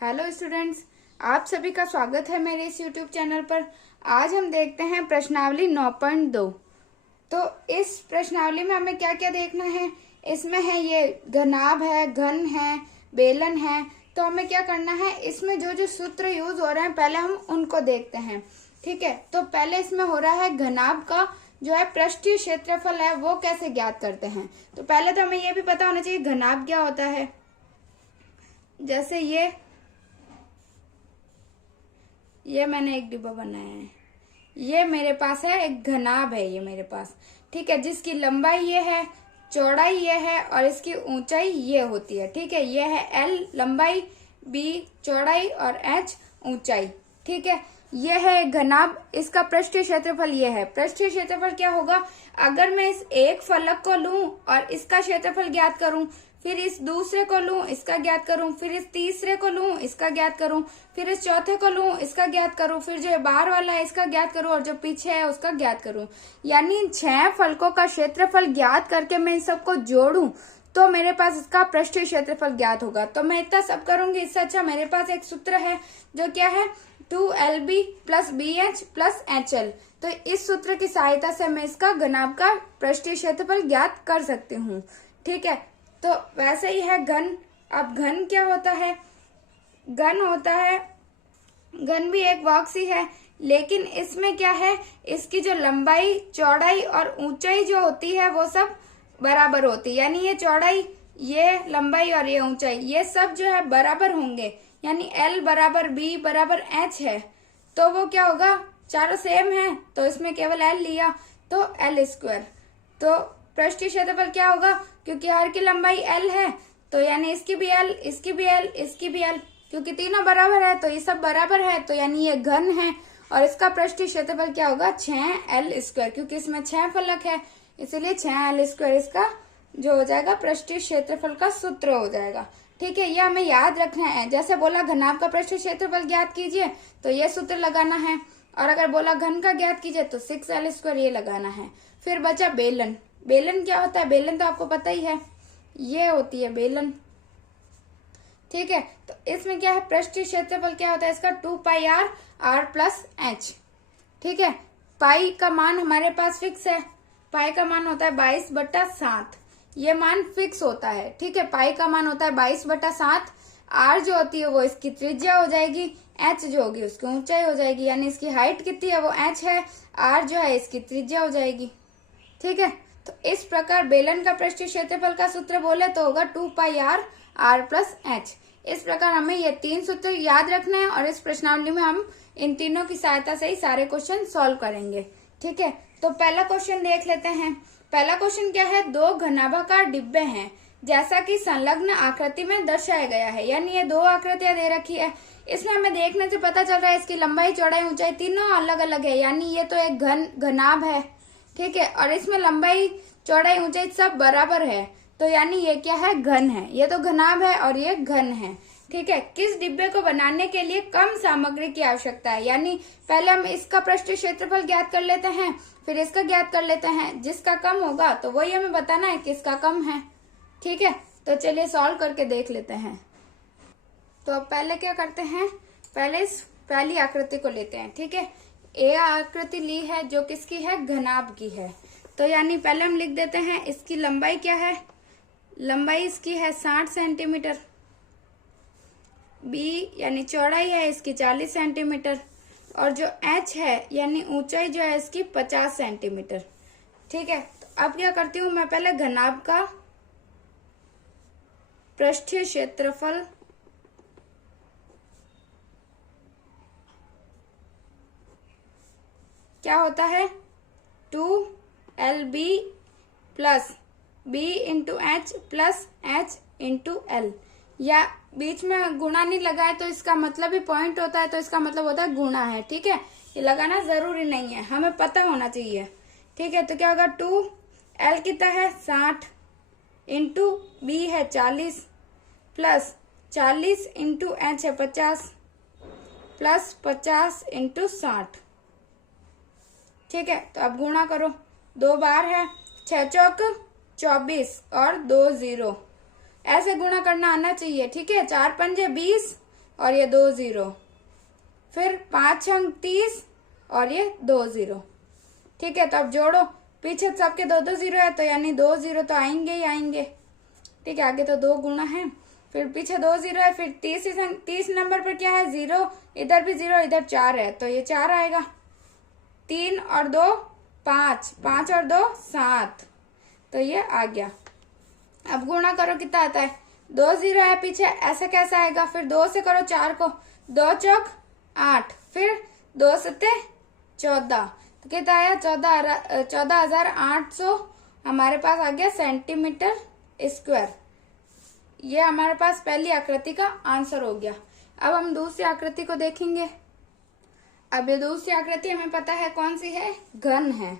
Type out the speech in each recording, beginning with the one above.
Hello students, आप सभी का स्वागत है मेरे इस यूट्यूब चैनल पर। आज हम देखते हैं प्रश्नावली 9.2। तो इस प्रश्नावली में हमें क्या क्या देखना है। इसमें है ये घनाभ है, घन है, बेलन है। तो हमें क्या करना है, इसमें जो जो सूत्र यूज हो रहे हैं पहले हम उनको देखते हैं। ठीक है, तो पहले इसमें हो रहा है घनाभ का जो है पृष्ठीय क्षेत्रफल है वो कैसे ज्ञात करते हैं। तो पहले तो हमें ये भी पता होना चाहिए घनाभ क्या होता है। जैसे ये मैंने एक डिब्बा बनाया है, ये मेरे पास है, एक घनाभ है ये मेरे पास। ठीक है, जिसकी लंबाई ये है, चौड़ाई ये है और इसकी ऊंचाई ये होती है। ठीक है, ये है L लंबाई, B चौड़ाई और H ऊंचाई। ठीक है, ये है एक घनाभ। इसका पृष्ठीय क्षेत्रफल ये है। पृष्ठीय क्षेत्रफल क्या होगा, अगर मैं इस एक फलक को लूं और इसका क्षेत्रफल ज्ञात करूं, फिर इस दूसरे को लूं इसका ज्ञात करूं, फिर इस तीसरे को लूं इसका ज्ञात करूं, फिर इस चौथे को लूं इसका ज्ञात करूं, फिर जो बाहर वाला है इसका ज्ञात करूं और जो पीछे है उसका ज्ञात करूं, यानी 6 फलकों का क्षेत्रफल ज्ञात करके मैं इन सबको जोड़ूं तो मेरे पास इसका पृष्ठीय क्षेत्रफल ज्ञात होगा। तो मैं इतना सब करूंगी, इससे अच्छा मेरे पास एक सूत्र है जो क्या है 2LB plus BH plus HL। तो इस सूत्र की सहायता से मैं इसका घनाभ का पृष्ठीय क्षेत्रफल ज्ञात कर सकती हूँ। ठीक है, तो वैसे ही है घन। अब घन क्या होता है, घन होता है, घन भी एक बॉक्स ही है, लेकिन इसमें क्या है, इसकी जो लंबाई चौड़ाई और ऊंचाई जो होती है वो सब बराबर होती है। यानी ये चौड़ाई, ये लंबाई और ये ऊंचाई, ये सब जो है बराबर होंगे। यानी L बराबर B बराबर H है, तो वो क्या होगा, चारों सेम है तो इसमें केवल L लिया तो L स्क्वायर। तो पृष्ठीय क्षेत्रफल क्या होगा, क्योंकि हर की लंबाई L है तो यानी इसकी भी L, इसकी भी L, इसकी भी L, क्योंकि तीनों बराबर है तो ये सब बराबर है तो यानी ये घन है। और इसका पृष्ठीय क्षेत्रफल क्या होगा, 6L स्क्वायर, क्योंकि इसमें 6 फलक है इसीलिए 6L स्क्वायर इसका जो हो जाएगा पृष्ठीय क्षेत्रफल का सूत्र हो जाएगा। ठीक है, ये हमें याद रखना है। जैसे बोला घनाभ का पृष्ठीय क्षेत्रफल ज्ञात कीजिए तो ये सूत्र लगाना है, और अगर बोला घन का ज्ञात कीजिए तो 6L स्क्वायर ये लगाना है। फिर बचा बेलन। बेलन क्या होता है, बेलन तो आपको पता ही है, ये होती है बेलन। ठीक है, तो इसमें क्या है, पृष्ठीय क्षेत्रफल क्या होता है इसका 2πr प्लस H। ठीक है, पाई का मान हमारे पास फिक्स है, पाई का मान होता है 22/7, ये मान फिक्स होता है। ठीक है, पाई का मान होता है 22/7, R जो होती है वो इसकी त्रिज्या हो जाएगी, H जो होगी उसकी ऊंचाई हो जाएगी, यानी इसकी हाइट कितनी है वो H है, R जो है इसकी त्रिज्या हो जाएगी। ठीक है, तो इस प्रकार बेलन का पृष्ठीय क्षेत्रफल का सूत्र बोले तो होगा 2πr प्लस H। इस प्रकार हमें ये 3 सूत्र याद रखना है और इस प्रश्नावली में हम इन तीनों की सहायता से ही सारे क्वेश्चन सॉल्व करेंगे। ठीक है, तो पहला क्वेश्चन देख लेते हैं। पहला क्वेश्चन क्या है, 2 घनाभाकार डिब्बे हैं जैसा कि संलग्न आकृति में दर्शाया गया है। यानी ये 2 आकृतियां दे रखी है, इसमें हमें देखने से पता चल रहा है इसकी लंबाई चौड़ाई ऊंचाई तीनों अलग अलग है, यानी ये तो एक घनाभ है। ठीक है, और इसमें लंबाई चौड़ाई ऊंचाई सब बराबर है तो यानी ये क्या है, घन है। ये तो घनाभ है और ये घन है। ठीक है, किस डिब्बे को बनाने के लिए कम सामग्री की आवश्यकता है, यानी पहले हम इसका पृष्ठीय क्षेत्रफल ज्ञात कर लेते हैं, फिर इसका ज्ञात कर लेते हैं। जिसका कम होगा तो वही हमें बताना है किसका कम है। ठीक है, तो चलिए सॉल्व करके देख लेते हैं। तो अब पहले क्या करते हैं, पहले इस पहली आकृति को लेते हैं। ठीक है, ए आकृति ली है जो किसकी है, घनाभ की है। तो यानी पहले हम लिख देते हैं इसकी लंबाई क्या है, लंबाई इसकी है 60 सेंटीमीटर, बी यानी चौड़ाई है इसकी 40 सेंटीमीटर, और जो H है यानी ऊंचाई जो है इसकी 50 सेंटीमीटर। ठीक है, तो अब क्या करती हूँ मैं, पहले घनाभ का पृष्ठीय क्षेत्रफल क्या होता है 2LB plus B into H plus H into L, या बीच में गुणा नहीं लगाए तो इसका मतलब ही पॉइंट होता है, तो इसका मतलब होता है गुणा है। ठीक है, ये लगाना जरूरी नहीं है, हमें पता होना चाहिए। ठीक है, तो क्या होगा 2L कितना है 60 इंटू B है 40 प्लस 40 इंटू H है 50 प्लस 50 इंटू 60। ठीक है, तो अब गुणा करो, 2 बार है, 6 चौक 24 और 2 0, ऐसे गुणा करना आना चाहिए। ठीक है, 4 पंजे 20, और ये 2 0, फिर 5 अंक 30 और ये 2 0। ठीक है, तो अब जोड़ो, पीछे सबके 2 2 0 है तो यानी 2 0 तो आएंगे ही आएंगे। ठीक है, आगे तो 2 गुना है, फिर पीछे 2 0 है, फिर 30 नंबर पर क्या है 0, इधर भी 0, इधर 4 है तो ये 4 आएगा। 3 और 2 5, 5 और 2 7, तो ये आ गया। अब गुणा करो कितना आता है, 2 0 है पीछे, ऐसा कैसा आएगा, फिर 2 से करो 4 को, 2 चौक 8, फिर 2 सत्ते 14, तो कितना आया 14,800 हमारे पास आ गया सेंटीमीटर स्क्वायर। ये हमारे पास पहली आकृति का आंसर हो गया। अब हम दूसरी आकृति को देखेंगे। अब ये दूसरी आकृति हमें पता है कौन सी है, घन है।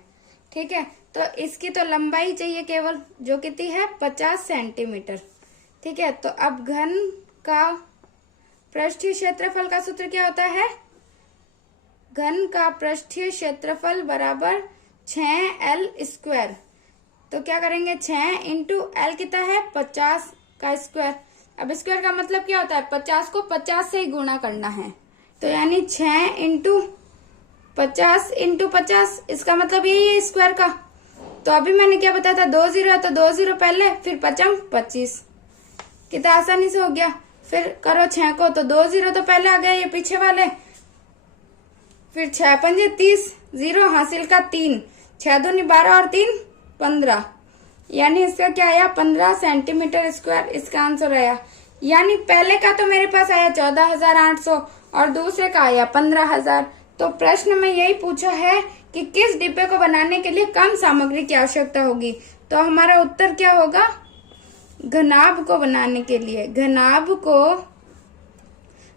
ठीक है, तो इसकी तो लंबाई चाहिए केवल, जो कितनी है 50 सेंटीमीटर। ठीक है, तो अब घन का पृष्ठीय क्षेत्रफल का सूत्र क्या होता है, घन का पृष्ठीय क्षेत्रफल बराबर 6L स्क्वायर। तो क्या करेंगे, 6 इंटू L कितना है 50 का स्क्वायर। अब स्क्वायर का मतलब क्या होता है, 50 को 50 से ही गुणा करना है, तो यानी 6 इंटू 50 इंटू 50, इसका मतलब यही है स्क्वायर का। तो अभी मैंने क्या बताया था, 2 0 है तो 2 0 पहले, फिर 5 25, कितना आसानी से हो गया। फिर करो 6 को, तो 2 0 तो पहले आ गया ये पीछे वाले, फिर 6 पंजे 30, 0 हासिल का 3, 6 दूनी 12 और 3 15, यानी इसका क्या आया 15 सेंटीमीटर स्क्वायर, इसका आंसर आया। यानी पहले का तो मेरे पास आया 14,800 और दूसरे का आया 15,000। तो प्रश्न में यही पूछा है कि किस डिब्बे को बनाने के लिए कम सामग्री की आवश्यकता होगी, तो हमारा उत्तर क्या होगा, घनाभ को बनाने के लिए,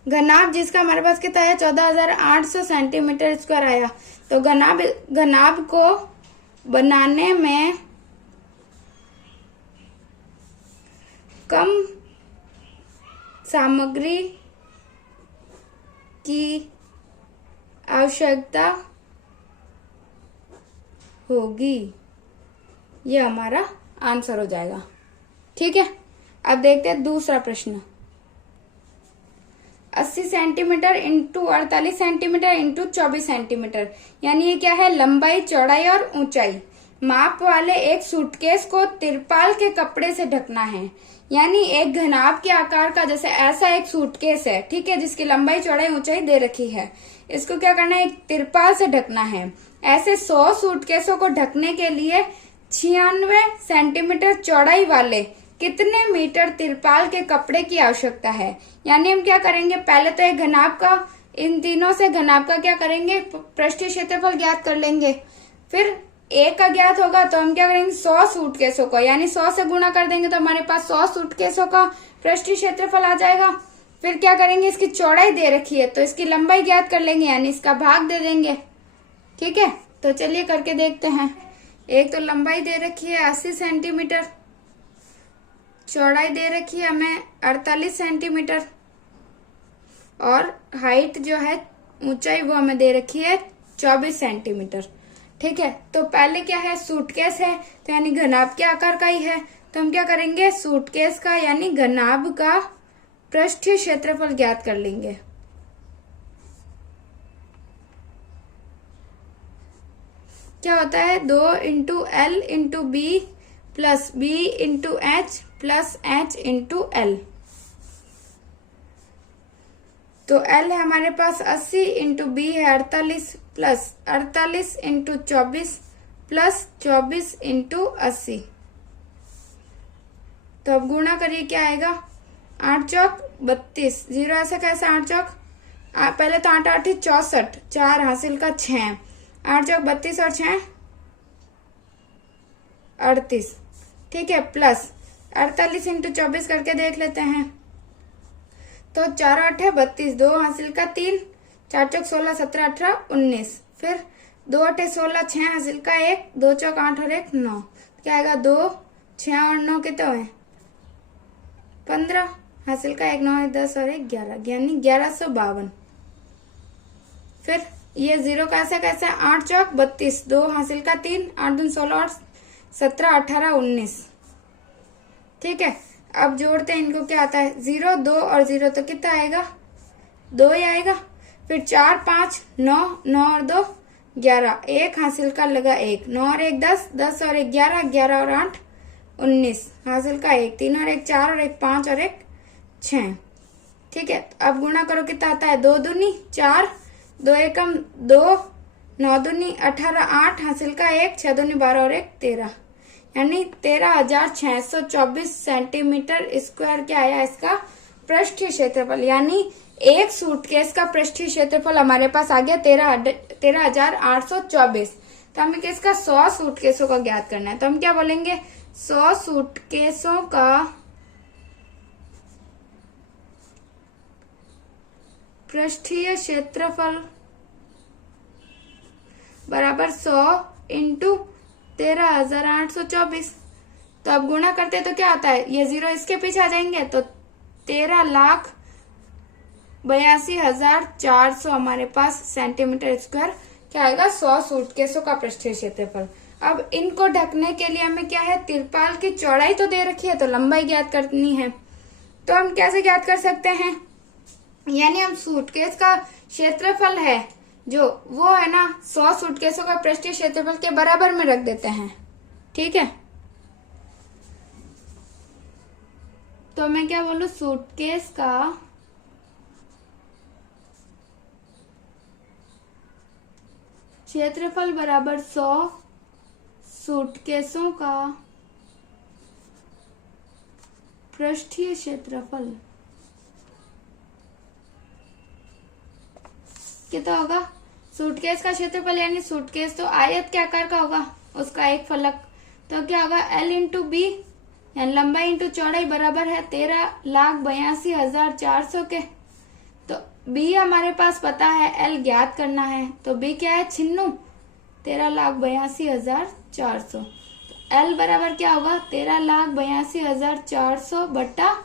घनाभ जिसका हमारे पास कितना है 14,800 सेंटीमीटर स्क्वायर आया। तो घनाभ को बनाने में कम सामग्री की आवश्यकता होगी, ये हमारा आंसर हो जाएगा। ठीक है, अब देखते हैं दूसरा प्रश्न। 80 centimetre into 48 centimetre into 24 centimetre, यानी ये क्या है, लंबाई चौड़ाई और ऊंचाई। माप वाले एक सूटकेस को तिरपाल के कपड़े से ढकना है, यानी एक घनाभ के आकार का जैसे ऐसा एक सूटकेस है, ठीक है, जिसकी लंबाई चौड़ाई ऊंचाई दे रखी है, इसको क्या करना है, एक तिरपाल से ढकना है। ऐसे 100 सूटकेसों को ढकने के लिए 96 सेंटीमीटर चौड़ाई वाले कितने मीटर तिरपाल के कपड़े की आवश्यकता है। यानी हम क्या करेंगे, पहले तो एक घनाभ का, इन तीनों से घनाभ का क्या करेंगे, पृष्ठीय क्षेत्रफल ज्ञात कर लेंगे। फिर एक का ज्ञात होगा तो हम क्या करेंगे, 100 सूटकेसों को, यानी 100 से गुणा कर देंगे तो हमारे पास 100 सूटकेसों का पृष्ठीय क्षेत्रफल आ जाएगा। फिर क्या करेंगे, इसकी चौड़ाई दे रखी है तो इसकी लंबाई ज्ञात कर लेंगे, यानी इसका भाग दे देंगे। ठीक है, तो चलिए करके देखते हैं। एक तो लंबाई दे रखी है 80 सेंटीमीटर, चौड़ाई दे रखी है हमें 48 सेंटीमीटर, और हाइट जो है ऊंचाई वो हमें दे रखी है 24 सेंटीमीटर। ठीक है, तो पहले क्या है, सूटकेस है तो यानी घनाभ के आकार का ही है, तो हम क्या करेंगे, सूटकेस का यानी घनाभ का पृष्ठीय क्षेत्रफल ज्ञात कर लेंगे। क्या होता है, 2 into L into B plus B into H plus H into L. तो एल है हमारे पास 80 इंटू बी है 48 प्लस 48 इंटू 24 प्लस 24 इंटू 80। तो अब गुणा करिए, क्या आएगा, 8 चौक 32, 0 ऐसा कैसे 8 चौक, पहले तो 8 8 64, 4 हासिल का 6, 8 चौक 32 और 6 38। ठीक है, प्लस 48 इंटू 24 करके देख लेते हैं। तो 4 8 है 32, 2 हासिल का 3, 4 चौक 16, 17 18 19, फिर 2 8 16, 6 हासिल का 1, 2 चौक 8 और 1 9, क्या आएगा, 2 6 और 9 कितने हुए 15, हासिल का 1 9 10 और 1 11, यानी 1152। फिर ये 0 कैसे कैसे, 8 चौक 32, 2 हासिल का 3, 8 दूनी 16 और 17 18 19। ठीक है, अब जोड़ते हैं इनको, क्या आता है, 0 2 और 0 तो कितना आएगा 2 ही आएगा। फिर 4 5 9, 9 और 2 11, 1 हासिल का लगा 1, 9 और 1 10, 10 और 1 11, 11 और 8 19 हासिल का 1, 3 और 1 4 और 1 5 और 1 6। ठीक है, अब गुणा करो कितना आता है, 2 दूनी 4, 2 एकम 2, 9 दूनी 18, 8 हासिल का 1, 6 दूनी 12 और 1 13, यानी 13,624 सेंटीमीटर स्क्वायर क्या आया इसका पृष्ठीय क्षेत्रफल। यानी एक सूटकेस का पृष्ठीय क्षेत्रफल हमारे पास आ गया 13,824। तो हमें किसका 100 सूटकेसों का ज्ञात करना है। तो हम क्या बोलेंगे, 100 सूटकेसों का पृष्ठीय क्षेत्रफल बराबर 100 इंटू 13,824। तो अब गुणा करते तो क्या आता है, ये 0 इसके पीछे आ जाएंगे तो 13,82,400 हमारे पास सेंटीमीटर स्क्वायर क्या आएगा 100 सूटकेसों का पृष्ठीय क्षेत्रफल। अब इनको ढकने के लिए हमें क्या है, तिरपाल की चौड़ाई तो दे रखी है तो लंबाई ज्ञात करनी है। तो हम कैसे ज्ञात कर सकते हैं, यानी हम सूटकेस का क्षेत्रफल है जो वो है ना 100 सूटकेसों का पृष्ठीय क्षेत्रफल के बराबर में रख देते हैं। ठीक है, तो मैं क्या बोलूं, सूटकेस का क्षेत्रफल बराबर 100 सूटकेसों का पृष्ठीय क्षेत्रफल कितना होगा। सूटकेस का क्षेत्रफल यानी सूटकेस तो आयत के आकार का होगा, उसका एक फलक, तो क्या होगा L इंटू बी यानी लंबाई इंटू चौड़ाई बराबर है 13,82,400 के। तो बी हमारे पास पता है, L ज्ञात करना है, तो बी क्या है 96, 13,82,400। तो L बराबर क्या होगा 13,82,400 बटा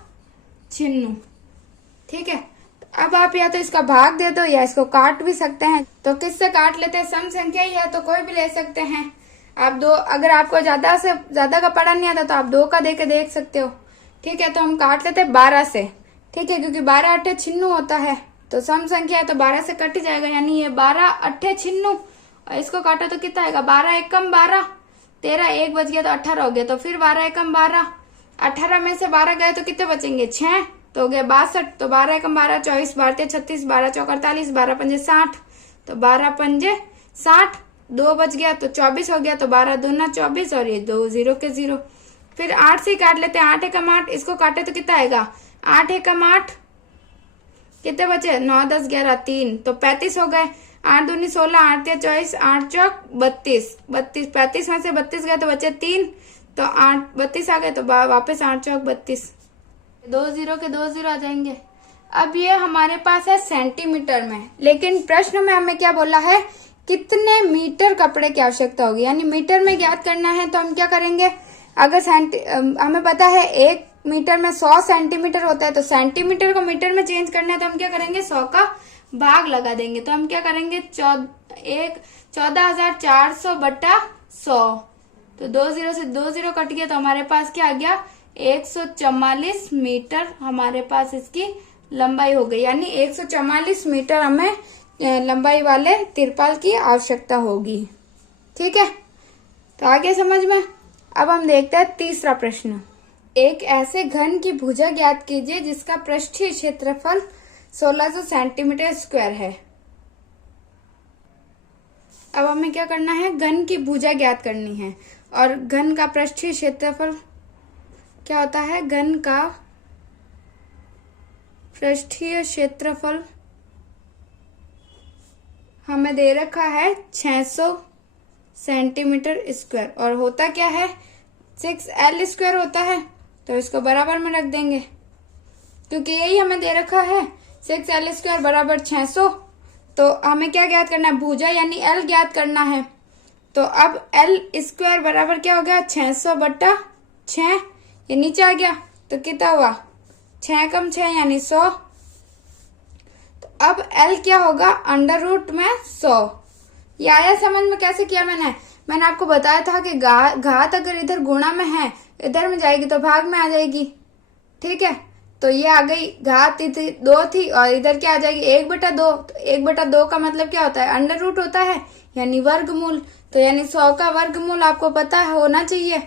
96। ठीक है, अब आप या तो इसका भाग दे दो या इसको काट भी सकते हैं। तो किससे काट लेते हैं, सम संख्या ही है तो कोई भी ले सकते हैं। आप दो, अगर आपको ज्यादा से ज्यादा का पढ़ा नहीं आता तो आप 2 का दे के देख सकते हो। ठीक है, तो हम काट लेते हैं 12 से। ठीक है, क्योंकि 12 8 96 होता है तो सम संख्या है तो 12 से कट जाएगा, यानी ये 12 8 96 और इसको काटा तो कितना आएगा 12 एकम 12, 13 1 बच गया तो 18 हो गया। तो फिर 12 एकम 12, 18 में से 12 गए तो कितने बचेंगे 6, तो हो गया 62। तो 12 एकम 12 24, 12 36, 12 चौक 48, 12 पंजे 60, तो 12 पंजे 60, 2 बच गया तो 24 हो गया। तो 12 दूना 24 और ये 2 0 के 0। फिर 8 से काट लेते हैं, 8 एकम 8, इसको काटे तो कितना आएगा 8 एकम 8, कितने बचे 9 10 11 3, तो 35 हो गए। 8 दूनी 16, 8 3 24, 8 चौक 32, 35 में से 32 गए तो बचे 3, तो 8 32 आ गए तो वापस 8 चौक 32, 2 0 के 2 0 आ जाएंगे। अब ये हमारे पास है सेंटीमीटर में, लेकिन प्रश्न में हमें क्या बोला है, कितने मीटर कपड़े की आवश्यकता होगी, यानी मीटर में ज्ञात करना है। तो हम क्या करेंगे, अगर हमें पता है 1 मीटर में 100 सेंटीमीटर होता है तो सेंटीमीटर को मीटर में चेंज करना है तो हम क्या करेंगे 100 का भाग लगा देंगे। तो हम क्या करेंगे 14,400 बटा 100, तो 2 0 से 2 0 कट गया तो हमारे पास क्या आ गया 144 मीटर हमारे पास इसकी लंबाई हो गई, यानी 144 मीटर हमें लंबाई वाले तिरपाल की आवश्यकता होगी। ठीक है, तो आगे समझ में। अब हम देखते हैं तीसरा प्रश्न। एक ऐसे घन की भुजा ज्ञात कीजिए जिसका पृष्ठीय क्षेत्रफल 1600 सेंटीमीटर स्क्वायर है। अब हमें क्या करना है, घन की भुजा ज्ञात करनी है और घन का पृष्ठीय क्षेत्रफल क्या होता है, घन का पृष्ठीय क्षेत्रफल हमें दे रखा है 600 सेंटीमीटर स्क्वायर और होता क्या है 6L स्क्वायर होता है, तो इसको बराबर में रख देंगे क्योंकि यही हमें दे रखा है 6L स्क्वायर बराबर 600। तो हमें क्या ज्ञात करना है, भुजा यानी L ज्ञात करना है। तो अब L स्क्वायर बराबर क्या हो गया 600 बटा 6, ये नीचे आ गया तो कितना हुआ 6 कम 6 यानी 100। तो अब L क्या होगा अंडर रूट में 100। ये आया समझ में कैसे किया मैंने आपको बताया था कि घात अगर इधर गुणा में है इधर में जाएगी तो भाग में आ जाएगी। ठीक है, तो ये आ गई घात थी 2 थी, और इधर क्या आ जाएगी 1/2। तो 1/2 का मतलब क्या होता है, अंडर रूट होता है, यानी वर्गमूल। तो यानी 100 का वर्गमूल आपको पता होना चाहिए।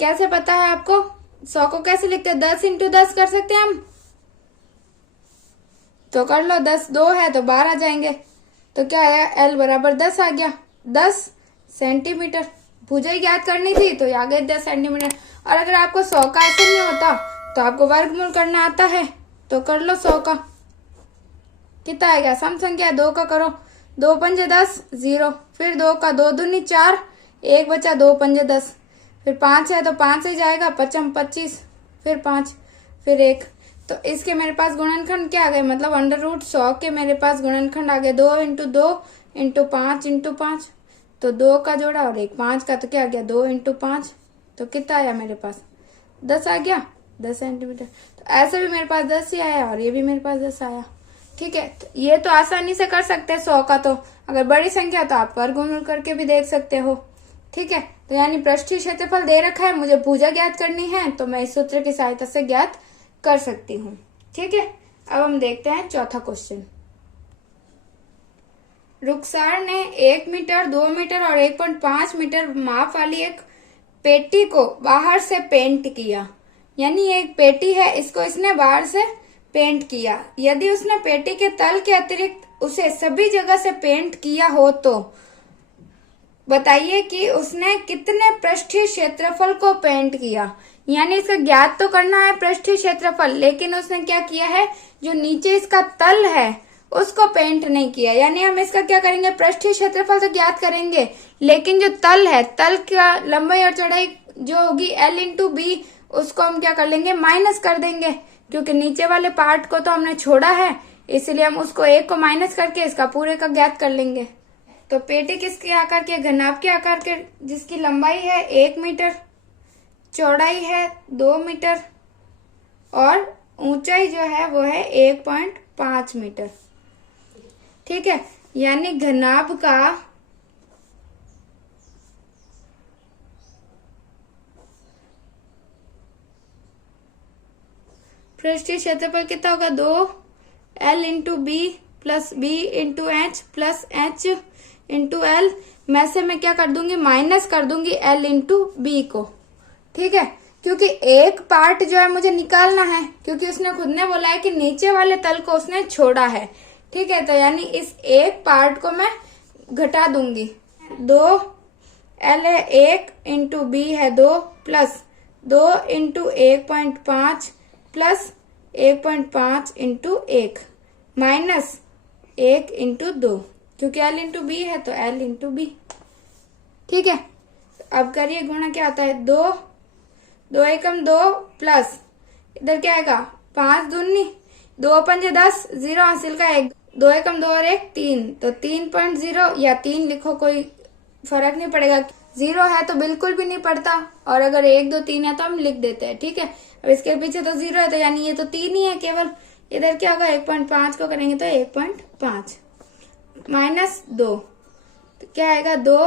कैसे पता है आपको? 100 को कैसे लिखते हैं? 10 × 10 कर सकते हैं हम, तो कर लो। 10 2 है तो 12 जाएंगे। तो क्या आया, L बराबर 10 आ गया, 10 सेंटीमीटर। भुजा ज्ञात करनी थी तो आ गए 10 सेंटीमीटर। और अगर आपको 100 का ऐसे नहीं होता तो आपको वर्गमूल करना आता है, तो कर लो 100 का। कितना आएगा, सम संख्या 2 का करो, 2 पंजे 10 0, फिर 2 का 2 दूनी 4, 1 बचा, 2 पंजे 10, फिर 5 है तो 5 से जाएगा, 5 25, फिर 5, फिर 1। तो इसके मेरे पास गुणनखंड क्या आ गए, मतलब अंडर रूट 100 के मेरे पास गुणनखंड आ गए 2 × 2 × 5 × 5। तो 2 का जोड़ा और 1 5 का, तो क्या आ गया 2 × 5। तो कितना आया मेरे पास, 10 आ गया, 10 सेंटीमीटर। तो ऐसे भी मेरे पास 10 ही आया और ये भी मेरे पास 10 आया। ठीक है, तो ये तो आसानी से कर सकते हैं 100 का। तो अगर बड़ी संख्या तो आप वर्गमूल करके भी देख सकते हो। ठीक है, तो यानी पृष्ठीय क्षेत्रफल दे रखा है, मुझे भुजा ज्ञात करनी है, तो मैं इस सूत्र की सहायता से ज्ञात कर सकती हूँ। ठीक है, अब हम देखते हैं चौथा क्वेश्चन। रुखसार ने 1 मीटर, 2 मीटर और 1.5 मीटर माप वाली एक पेटी को बाहर से पेंट किया। यानी एक पेटी है, इसको इसने बाहर से पेंट किया। यदि उसने पेटी के तल के अतिरिक्त उसे सभी जगह से पेंट किया हो तो बताइए कि उसने कितने पृष्ठीय क्षेत्रफल को पेंट किया। यानी इसका ज्ञात तो करना है पृष्ठीय क्षेत्रफल, लेकिन उसने क्या किया है, जो नीचे इसका तल है उसको पेंट नहीं किया। यानी हम इसका क्या करेंगे, पृष्ठीय क्षेत्रफल तो ज्ञात करेंगे, लेकिन जो तल है, तल का लंबाई और चौड़ाई जो होगी L × B, उसको हम क्या कर लेंगे, माइनस कर देंगे, क्योंकि नीचे वाले पार्ट को तो हमने छोड़ा है, इसलिए हम उसको 1 को माइनस करके इसका पूरे का ज्ञात कर लेंगे। तो पेटी किसके आकार के, घनाभ के आकार के, जिसकी लंबाई है 1 मीटर, चौड़ाई है 2 मीटर और ऊंचाई जो है वो है 1.5 मीटर। ठीक है, यानी घनाभ का पृष्ठीय क्षेत्रफल कितना होगा, 2L × B + B × H + H × L। मैं से मैं क्या कर दूंगी, माइनस कर दूंगी L × B को। ठीक है, क्योंकि एक पार्ट जो है मुझे निकालना है, क्योंकि उसने खुद ने बोला है कि नीचे वाले तल को उसने छोड़ा है। ठीक है, तो यानी इस एक पार्ट को मैं घटा दूंगी। 2L है 1 × B है 2 प्लस 2 × 1.5 प्लस 1.5 × 1 माइनस 1 × 2, क्योंकि L × B है तो L × B। ठीक है, अब करिए गुणा, क्या आता है 2 2 एकम 2 प्लस इधर क्या आएगा 5 दूनी 2 पंजे 10, 0 हासिल का 1, 2 एकम 2 और 1 3, तो 3.0 या 3 लिखो, कोई फर्क नहीं पड़ेगा। 0 है तो बिल्कुल भी नहीं पड़ता, और अगर 1 2 3 है तो हम लिख देते हैं। ठीक है, अब इसके पीछे तो 0 है, तो यानी ये तो 3 ही है केवल। इधर क्या होगा 1.5 को करेंगे तो 1.5 माइनस 2, तो क्या आएगा 2,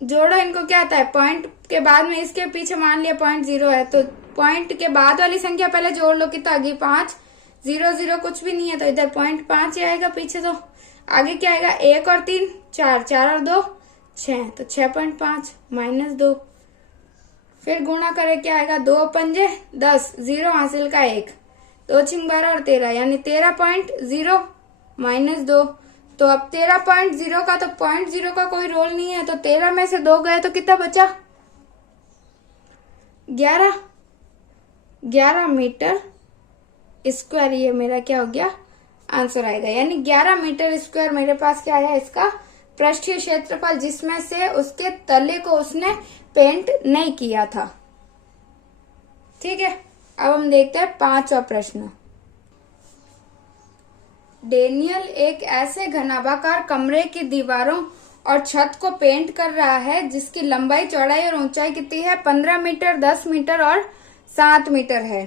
जोड़ो इनको, क्या आता है पॉइंट के बाद में, इसके पीछे मान लिया 0.0 है, तो पॉइंट के बाद वाली संख्या पहले जोड़ लो, कितना आ गई 5, 0 0 कुछ भी नहीं है, तो इधर 0.5 ही आएगा पीछे। तो आगे क्या आएगा 1 और 3 4, 4 और 2 6, तो 6.5 माइनस 2, फिर गुणा करे क्या आएगा 2 पंजे 10, 0 हासिल का 1, 2 छिंग 12 और 13, यानी 13.0 माइनस 2। तो अब 13.0 का, तो 0.0 का कोई रोल नहीं है, तो 13 में से 2 गए तो कितना बचा 11 मीटर स्क्वायर। ये मेरा क्या हो गया आंसर आएगा, यानी 11 मीटर स्क्वायर मेरे पास क्या है इसका पृष्ठीय क्षेत्रफल, जिसमें से उसके तले को उसने पेंट नहीं किया था। ठीक है, अब हम देखते हैं 5वां प्रश्न। डेनियल एक ऐसे घनाभाकार कमरे की दीवारों और छत को पेंट कर रहा है जिसकी लंबाई, चौड़ाई और ऊंचाई कितनी है, 15 मीटर, 10 मीटर और 7 मीटर है।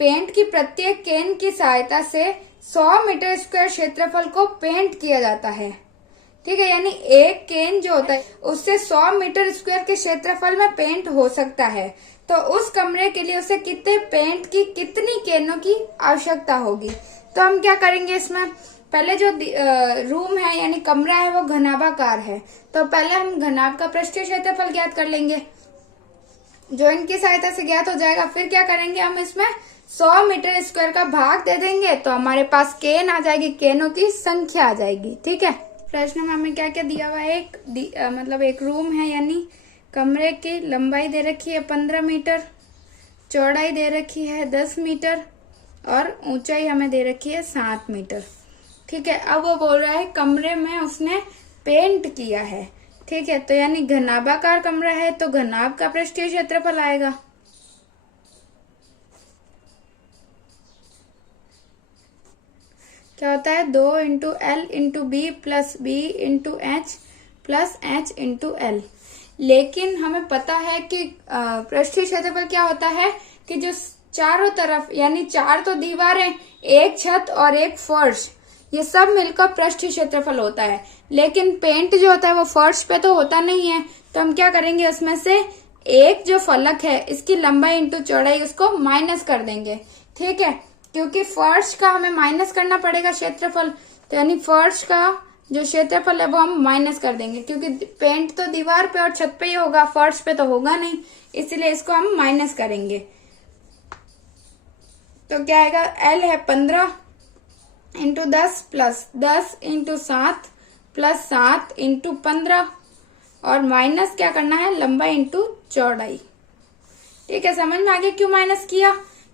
पेंट की प्रत्येक केन की सहायता से 100 मीटर स्क्वायर क्षेत्रफल को पेंट किया जाता है। ठीक है, यानी एक केन जो होता है उससे 100 मीटर स्क्वायर के क्षेत्रफल में पेंट हो सकता है। तो उस कमरे के लिए उसे कितने पेंट की कितनी केनों की आवश्यकता होगी। तो हम क्या करेंगे, इसमें पहले जो रूम है यानी कमरा है वो घनाभाकार है, तो पहले हम घनाभ का पृष्ठीय क्षेत्रफल ज्ञात कर लेंगे जो इनकी सहायता से ज्ञात हो जाएगा। फिर क्या करेंगे, हम इसमें 100 मीटर स्क्वायर का भाग दे देंगे तो हमारे पास केन आ जाएगी, केनों की संख्या आ जाएगी। ठीक है, प्रश्न में हमें क्या क्या दिया हुआ है, मतलब एक रूम है यानी कमरे की लंबाई दे रखी है 15 मीटर, चौड़ाई दे रखी है 10 मीटर और ऊंचाई हमें दे रखी है 7 मीटर। ठीक है, अब वो बोल रहा है कमरे में उसने पेंट किया है। ठीक है, तो यानी घनाभाकार कमरा है तो घनाभ का पृष्ठीय क्षेत्रफल आएगा। क्या होता है, 2 into L into B plus B into H plus H into L. लेकिन हमें पता है कि पृष्ठीय क्षेत्रफल क्या होता है कि जो चारों तरफ यानी 4 तो दीवारें, एक छत और एक फर्श, ये सब मिलकर पृष्ठीय क्षेत्रफल होता है। लेकिन पेंट जो होता है वो फर्श पे तो होता नहीं है, तो हम क्या करेंगे, उसमें से एक जो फलक है इसकी लंबाई इंटू चौड़ाई उसको माइनस कर देंगे। ठीक है, क्योंकि फर्श का हमें माइनस करना पड़ेगा क्षेत्रफल, तो यानी फर्श का जो क्षेत्रफल है वो हम माइनस कर देंगे, क्योंकि पेंट तो दीवार पे और छत पे ही होगा, फर्श पे तो होगा नहीं, इसलिए इसको हम माइनस करेंगे। तो क्या आएगा, एल है 15 into 10 plus 10 into 7 plus 7 into 15 और माइनस क्या करना है, लंबाई इंटू चौड़ाई। ठीक है, समझ में आ गया क्यों माइनस किया,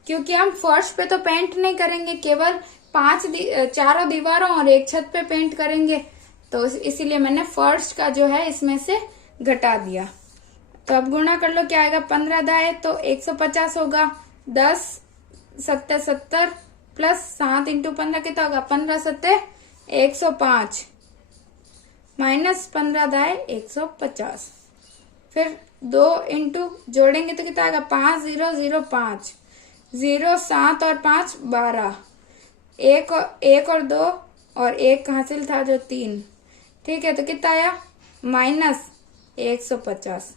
क्योंकि हम फर्श पे तो पेंट नहीं करेंगे, केवल 4 दीवारों और एक छत पे पेंट करेंगे, तो इसीलिए मैंने फर्श का जो है इसमें से घटा दिया। तो अब गुणा कर लो, क्या आएगा, 15 दाए तो 150 होगा, 10 सत्ते 70 प्लस 7 इंटू 15 कितना होगा, 15 सत्ते 105 माइनस 15 दाए 150। फिर 2 इंटू जोड़ेंगे तो कितना आएगा, 5 0 0 5 0 7 और 5 12, एक और 2 और एक हासिल था जो 3। ठीक है, तो कितना आया, माइनस 150।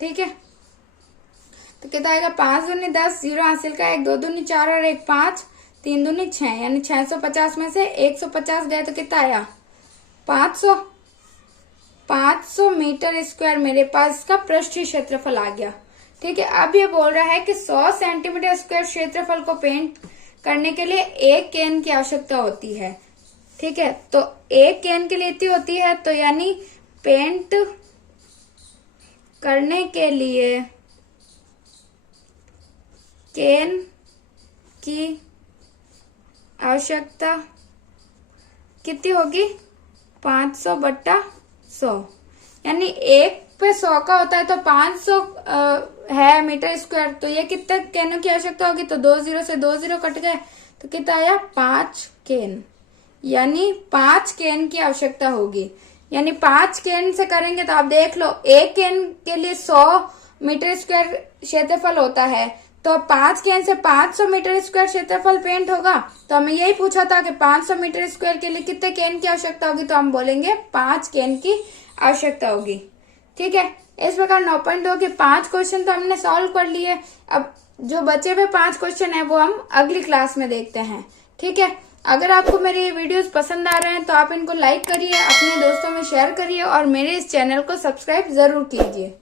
ठीक है, तो कितना आएगा, 5 दूनी 10, 0 हासिल का 1, 2 दूनी 4 और 1 5, 3 दूनी 6 यानी 650 में से 150 गए तो कितना आया, 500 मीटर स्क्वायर मेरे पास का पृष्ठीय क्षेत्रफल आ गया। ठीक है, अब ये बोल रहा है कि 100 सेंटीमीटर स्क्वायर क्षेत्रफल को पेंट करने के लिए 1 केन की आवश्यकता होती है। ठीक है, तो 1 केन के लिए इतनी होती है, तो यानी पेंट करने के लिए केन की आवश्यकता कितनी होगी, 500/100 यानी 1 पे 100 का होता है तो 500 है मीटर स्क्वायर, तो ये कितने केनों की आवश्यकता होगी, तो 2 0 से 2 0 कट गए तो कितना आया, 5 केन, यानी 5 केन की आवश्यकता होगी। यानी 5 केन से करेंगे तो आप देख लो, 1 केन के लिए 100 मीटर स्क्वायर क्षेत्रफल होता है, तो 5 केन से 500 मीटर स्क्वायर क्षेत्रफल पेंट होगा। तो हमें यही पूछा था कि 500 मीटर स्क्वायर के लिए कितने केन की आवश्यकता होगी, तो हम बोलेंगे 5 केन की आवश्यकता होगी। ठीक है, इस प्रकार 9.2 के 5 क्वेश्चन तो हमने सॉल्व कर लिए। अब जो बचे हुए 5 क्वेश्चन है वो हम अगली क्लास में देखते हैं। ठीक है, अगर आपको मेरे ये वीडियोस पसंद आ रहे हैं तो आप इनको लाइक करिए, अपने दोस्तों में शेयर करिए और मेरे इस चैनल को सब्सक्राइब जरूर कीजिए।